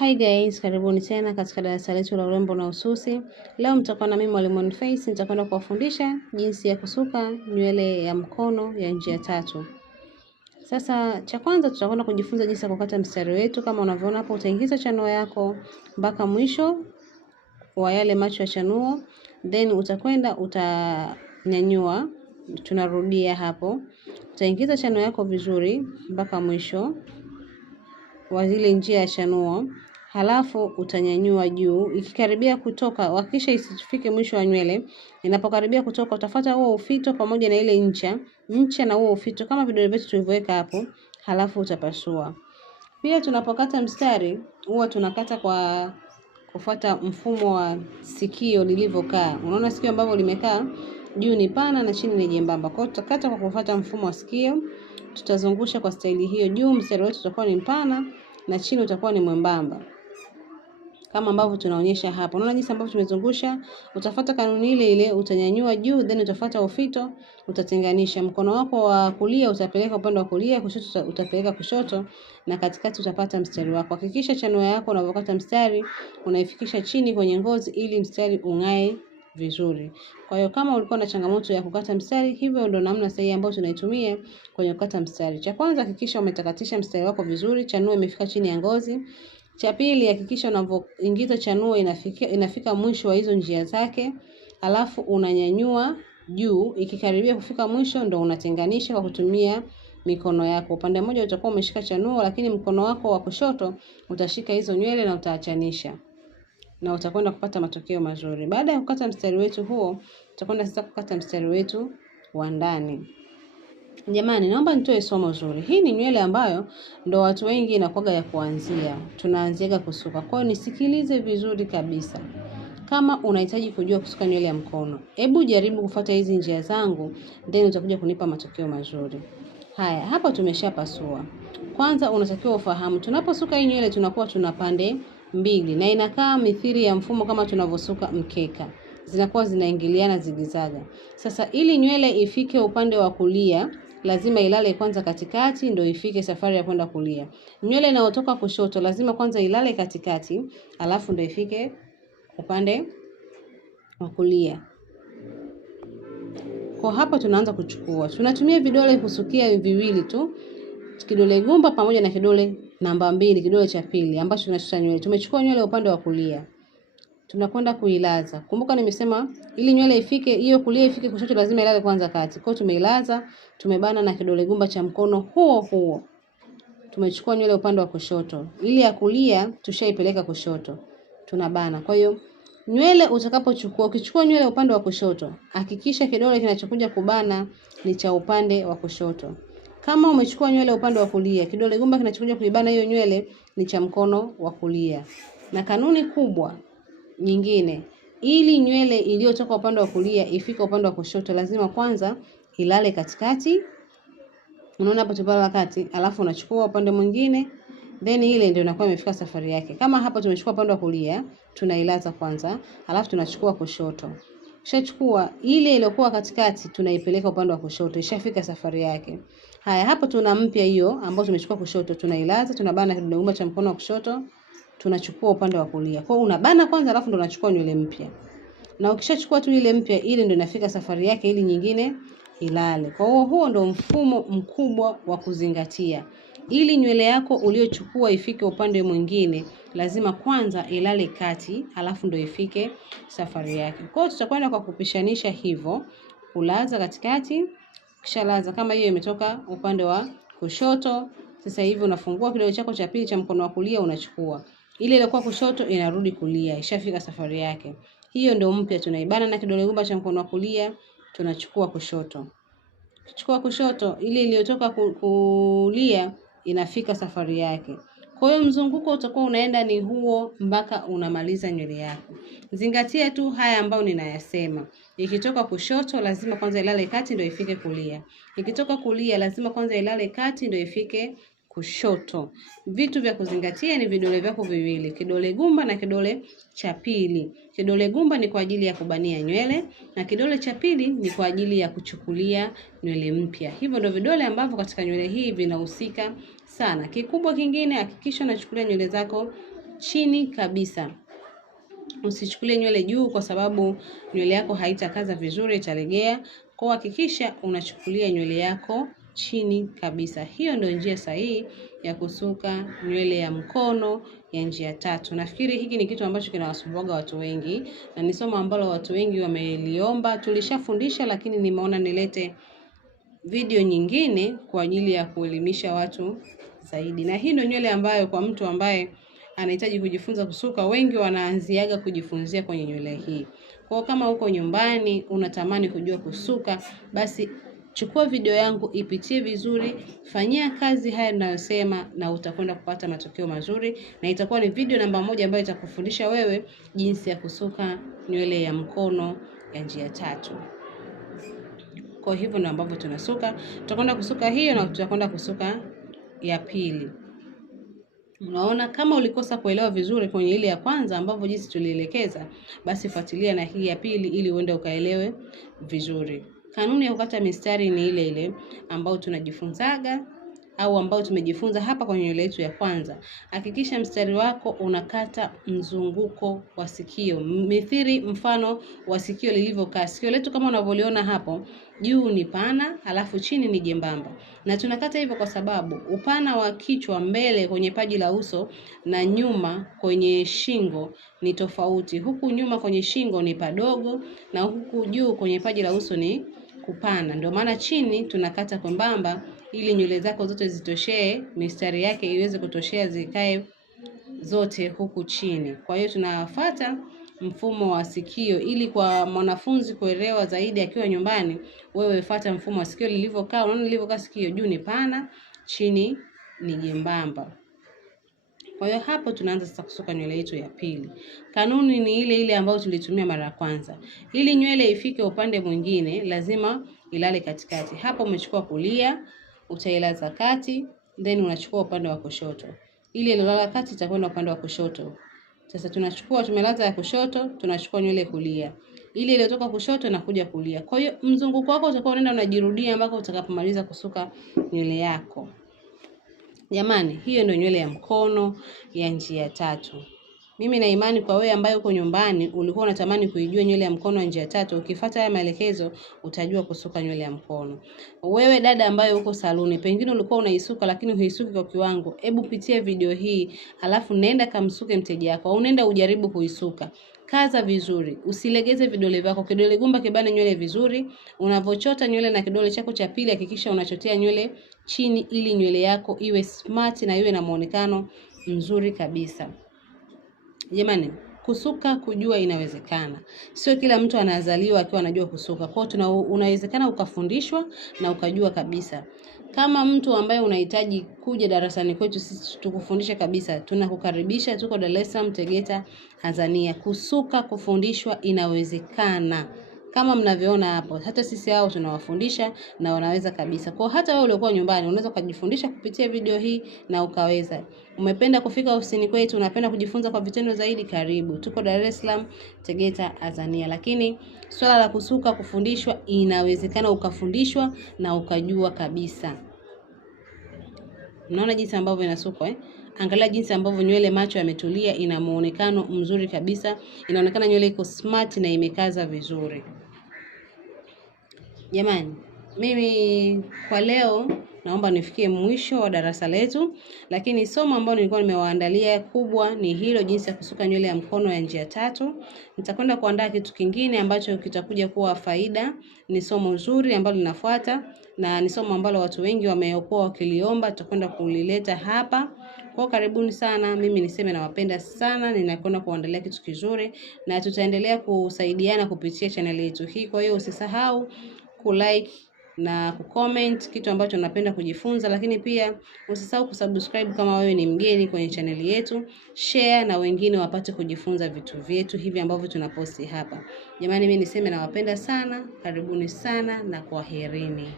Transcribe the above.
Hi guys, karibuni tena katika darasa letu la urembo na ususi. Leo mtakuwa na mimi mwalimu Face, nitakwenda kuwafundisha jinsi ya kusuka nywele ya mkono ya njia tatu. Sasa cha kwanza tutakwenda kujifunza jinsi ya kukata mstari wetu. Kama unavyoona hapo, utaingiza chanuo yako mpaka mwisho wa yale macho ya chanuo, then utakwenda utanyanyua, tunarudia hapo. Utaingiza chanuo yako vizuri mpaka mwisho wa zile njia ya chanuo. Halafu utanyanyua juu, ikikaribia kutoka, hakikisha isifike mwisho wa nywele. Inapokaribia kutoka, utafuata huo ufito pamoja na ile ncha na huo ufito kama vidole vyetu tulivyoweka hapo, halafu utapasua. Pia tunapokata mstari, huwa tunakata kwa kufuata mfumo wa sikio lilivyokaa. Unaona sikio ambavyo limekaa, juu ni pana na chini ni jembamba. Kwa hiyo tutakata kwa kufuata mfumo wa sikio, tutazungusha kwa staili hiyo. Juu mstari wetu utakuwa ni mpana na chini utakuwa ni mwembamba, kama ambavyo tunaonyesha hapo. Unaona jinsi ambavyo tumezungusha. Utafuata kanuni ile ile, utanyanyua juu, then utafuata ufito, utatenganisha. Mkono wako wa kulia utapeleka upande wa kulia, kushoto utapeleka kushoto, na katikati utapata mstari wako. Hakikisha chanuo yako unapokata mstari unaifikisha chini kwenye ngozi ili mstari ung'ae vizuri. Kwa hiyo kama ulikuwa na changamoto ya kukata mstari, hivyo ndio namna sahihi ambayo tunaitumia kwenye kukata mstari. Cha kwanza, hakikisha umetakatisha mstari wako vizuri, chanuo imefika chini ya ngozi. Cha pili, hakikisha unavyoingiza chanuo inafika mwisho wa hizo njia zake, alafu unanyanyua juu, ikikaribia kufika mwisho ndo unatenganisha kwa kutumia mikono yako. Upande mmoja utakuwa umeshika chanuo, lakini mkono wako wa kushoto utashika hizo nywele na utaachanisha, na utakwenda kupata matokeo mazuri. Baada ya kukata mstari wetu huo, tutakwenda sasa kukata mstari wetu wa ndani. Jamani, naomba nitoe somo zuri. Hii ni nywele ambayo ndo watu wengi inakuwaga ya kuanzia. Tunaanziaga kusuka. Kwa hiyo nisikilize vizuri kabisa. Kama unahitaji kujua kusuka nywele ya mkono, hebu jaribu kufuata hizi njia zangu, then utakuja kunipa matokeo mazuri. Haya, hapa tumeshapasua. Kwanza unatakiwa ufahamu, tunaposuka hii nywele tunakuwa tuna pande mbili na inakaa mithili ya mfumo kama tunavyosuka mkeka. Zinakuwa zinaingiliana zigizaga. Sasa ili nywele ifike upande wa kulia, lazima ilale kwanza katikati ndio ifike safari ya kwenda kulia. Nywele inayotoka kushoto lazima kwanza ilale katikati, alafu ndio ifike upande wa kulia. Kwa hapa tunaanza kuchukua. Tunatumia vidole kusukia viwili tu. Kidole gumba pamoja na kidole namba 2, kidole cha pili ambacho tunashusha nywele. Tumechukua nywele upande wa kulia, tunakwenda kuilaza. Kumbuka nimesema ili nywele ifike hiyo kulia ifike kushoto lazima ilale kwanza kati. Kwa hiyo tumeilaza, tumebana na kidole gumba cha mkono huo. Tumechukua nywele upande wa kushoto. Ili ya kulia tushaipeleka kushoto. Tunabana. Kwa hiyo nywele ukichukua nywele upande wa kushoto, hakikisha kidole kinachokuja kubana ni cha upande wa kushoto. Kama umechukua nywele upande wa kulia, kidole gumba kinachokuja kuibana hiyo nywele ni cha mkono wa kulia. Na kanuni kubwa nyingine, ili nywele iliyotoka upande wa kulia ifike upande wa kushoto lazima kwanza ilale katikati. Unaona hapo tupala kati, alafu unachukua upande mwingine, then ile ndio inakuwa imefika safari yake. Kama hapa tumechukua upande wa kulia, tunailaza kwanza, alafu tunachukua kushoto. Ukishachukua ile iliyokuwa katikati tunaipeleka upande wa kushoto, ishafika safari yake. Haya, hapo tuna mpya hiyo ambayo tumechukua kushoto, tunailaza, tunabana kidole gumba cha mkono wa kushoto, tunachukua upande wa kulia. Kwa hiyo unabana kwanza alafu ndo unachukua nywele mpya. Na ukishachukua tu ile mpya, ile ndio inafika safari yake ili nyingine ilale. Kwa hiyo huo ndo mfumo mkubwa wa kuzingatia. Ili nywele yako uliochukua ifike upande mwingine, lazima kwanza ilale kati, alafu ndo ifike safari yake. Kwa hiyo tutakwenda kwa kupishanisha hivyo, kulaza katikati, kisha laza kama hiyo imetoka upande wa kushoto. Sasa hivi unafungua kidole chako cha pili cha mkono wa kulia unachukua. Ile ilikuwa kushoto inarudi kulia, ishafika safari yake. Hiyo ndio mpya, tunaibana na kidole gumba cha mkono wa kulia, tunachukua kushoto. Chukua kushoto, ile iliyotoka kulia inafika safari yake. Kwa hiyo mzunguko utakuwa unaenda ni huo mpaka unamaliza nywele yako. Zingatia tu haya ambayo ninayasema. Ikitoka kushoto lazima kwanza ilale kati ndio ifike kulia. Ikitoka kulia lazima kwanza ilale kati ndio ifike kushoto. Vitu vya kuzingatia ni vidole vyako viwili, kidole gumba na kidole cha pili. Kidole gumba ni kwa ajili ya kubania nywele na kidole cha pili ni kwa ajili ya kuchukulia nywele mpya. Hivyo ndio vidole ambavyo katika nywele hii vinahusika sana. Kikubwa kingine, hakikisha unachukulia nywele zako chini kabisa. Usichukulie nywele juu kwa sababu nywele yako haitakaza vizuri, italegea. Kwa hakikisha unachukulia nywele yako chini kabisa. Hiyo ndio njia sahihi ya kusuka nywele ya mkono ya njia tatu. Nafikiri hiki ni kitu ambacho kinawasumbua watu wengi na ni somo ambalo watu wengi wameliomba. Tulishafundisha, lakini nimeona nilete video nyingine kwa ajili ya kuelimisha watu zaidi. Na hii ndio nywele ambayo kwa mtu ambaye anahitaji kujifunza kusuka, wengi wanaanziaga kujifunzia kwenye nywele hii. Kwa kama uko nyumbani unatamani kujua kusuka, basi chukua video yangu, ipitie vizuri, fanyia kazi haya ninayosema na utakwenda kupata matokeo mazuri, na itakuwa ni video namba 1 ambayo itakufundisha wewe jinsi ya kusuka nywele ya mkono ya njia tatu. Kwa hivyo ndio ambavyo tunasuka. Tutakwenda kusuka hiyo na tutakwenda kusuka ya pili. Unaona, kama ulikosa kuelewa vizuri kwenye ile ya kwanza ambavyo jinsi tulielekeza, basi fuatilia na hii ya pili ili uende ukaelewe vizuri. Kanuni ya kukata mistari ni ile ile ambayo tunajifunzaga au ambayo tumejifunza hapa kwenye nywele yetu ya kwanza. Hakikisha mstari wako unakata mzunguko wa sikio, mithili mfano wa sikio lilivyokaa. Sikio letu kama unavyoliona hapo, juu ni pana, halafu chini ni jembamba. Na tunakata hivyo kwa sababu upana wa kichwa mbele kwenye paji la uso na nyuma kwenye shingo ni tofauti. Huku nyuma kwenye shingo ni padogo na huku juu kwenye paji la uso ni kupana. Ndio maana chini tunakata kwembamba ili nywele zako zote zitoshee, mistari yake iweze kutoshea, zikae zote huku chini. Kwa hiyo tunafuata mfumo wa sikio ili kwa mwanafunzi kuelewa zaidi akiwa nyumbani, wewe fuata mfumo wa sikio lilivyokaa. Unaona lilivyokaa sikio, juu ni pana, chini ni jembamba. Kwa hiyo hapo tunaanza sasa kusuka nywele yetu ya pili. Kanuni ni ile ile ambayo tulitumia mara ya kwanza. Ili nywele ifike upande mwingine, lazima ilale katikati. Hapo umechukua kulia, utailaza kati, then unachukua upande wa kushoto. Ili ilolala kati itakwenda upande wa kushoto. Sasa tumelaza ya kushoto, tunachukua nywele kulia. Ili iliyotoka kushoto inakuja kulia. Kwa hiyo mzunguko wako utakuwa unaenda unajirudia mpaka utakapomaliza kusuka nywele yako. Jamani, hiyo ndio nywele ya mkono ya njia tatu. Mimi na imani kwa wewe ambaye uko nyumbani ulikuwa unatamani kuijua nywele ya mkono ya njia tatu, ukifuata haya maelekezo utajua kusuka nywele ya mkono. Wewe dada ambaye uko saluni, pengine ulikuwa unaisuka lakini huisuki kwa kiwango, hebu pitia video hii, halafu nenda kamsuke mteja wako au nenda ujaribu kuisuka. Kaza vizuri, usilegeze vidole vyako, kidole gumba kibane nywele vizuri. Unavochota nywele na kidole chako cha pili, hakikisha unachotea nywele chini ili nywele yako iwe smart na iwe na muonekano mzuri kabisa. Jamani, kusuka kujua inawezekana. Sio kila mtu anazaliwa akiwa anajua kusuka. Kwa hiyo unawezekana ukafundishwa na ukajua kabisa. Kama mtu ambaye unahitaji kuja darasani kwetu sisi tukufundishe kabisa, tunakukaribisha. Tuko Dar es Salaam, Tegeta, Tanzania. Kusuka kufundishwa inawezekana. Kama mnavyoona hapo, hata sisi hao tunawafundisha na wanaweza kabisa. Kwa hata wewe uliokuwa nyumbani unaweza kujifundisha kupitia video hii na ukaweza. Umependa kufika ofisini kwetu, unapenda kujifunza kwa vitendo zaidi, karibu. Tuko Dar es Salaam, Tegeta, Tanzania. Lakini swala la kusuka kufundishwa inawezekana, ukafundishwa na ukajua kabisa. Mnaona jinsi ambavyo inasukwa Angalia jinsi ambavyo nywele macho yametulia, ina muonekano mzuri kabisa. Inaonekana nywele iko smart na imekaza vizuri. Jamani, mimi kwa leo naomba nifikie mwisho wa darasa letu, lakini somo ambalo nilikuwa nimewaandalia kubwa ni hilo, jinsi ya kusuka nywele ya mkono ya njia tatu. Nitakwenda kuandaa kitu kingine ambacho kitakuja kuwa faida. Ni somo zuri ambalo linafuata na ni somo ambalo watu wengi wameokuwa wakiliomba, tutakwenda kulileta hapa. Kwa karibuni sana, mimi niseme nawapenda sana, ninakwenda kuandalia kitu kizuri na tutaendelea kusaidiana kupitia channel yetu hii. Kwa hiyo usisahau kulike na kucomment kitu ambacho unapenda kujifunza, lakini pia usisahau kusubscribe kama wewe ni mgeni kwenye channel yetu. Share na wengine wapate kujifunza vitu vyetu hivi ambavyo tunaposti hapa. Jamani, mimi niseme nawapenda sana, karibuni sana na kwaherini.